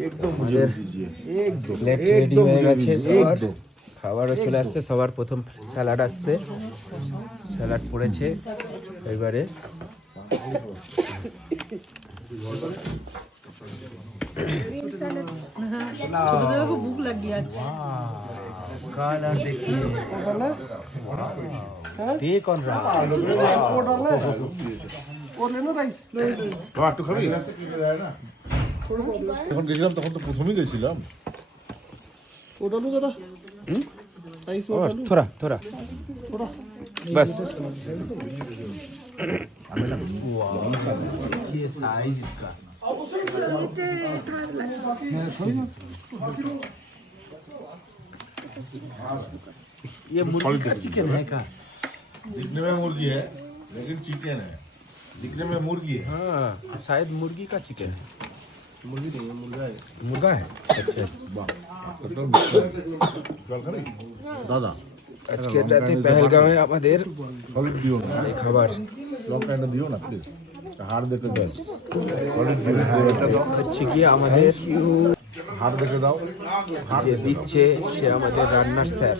আমাদের plate ready হয়ে গেছে সবার, খাবারও চলে আসছে। সবার প্রথম স্যালাড আসছে, স্যালাড পড়েছে এবারে। भूख लग गया। कलर देखिए, देख कौन रहा और लेना राइस একটু খাবি? যখন গেছিলাম তখন তো প্রথমেই গেছিলাম। ओटा लो दादा राइस और ओटा लो थोड़ा थोड़ा थोड़ा बस। ये साइज इसका ये मुर्गी का चिकन है का? दिखने में मुर्गी है लेकिन चिकन है। दिखने में मुर्गी है। हाँ शायद मुर्गी का चिकन है। मुर्गी नहीं है मुर्गा है मुर्गा है? अच्छा জল খাবি? দাদা আজকের রাতে পেহেলগাঁওয়ে আমাদের সলিড দিও না, এই খাবার লঙ্কা এটা দিও না প্লিজ। হাড় দেখে দাও, সলিড দিও না, এটা দাও, হচ্ছে গিয়ে আমাদের হাড় দেখে দাও। যে দিচ্ছে সে আমাদের রান্নার স্যার।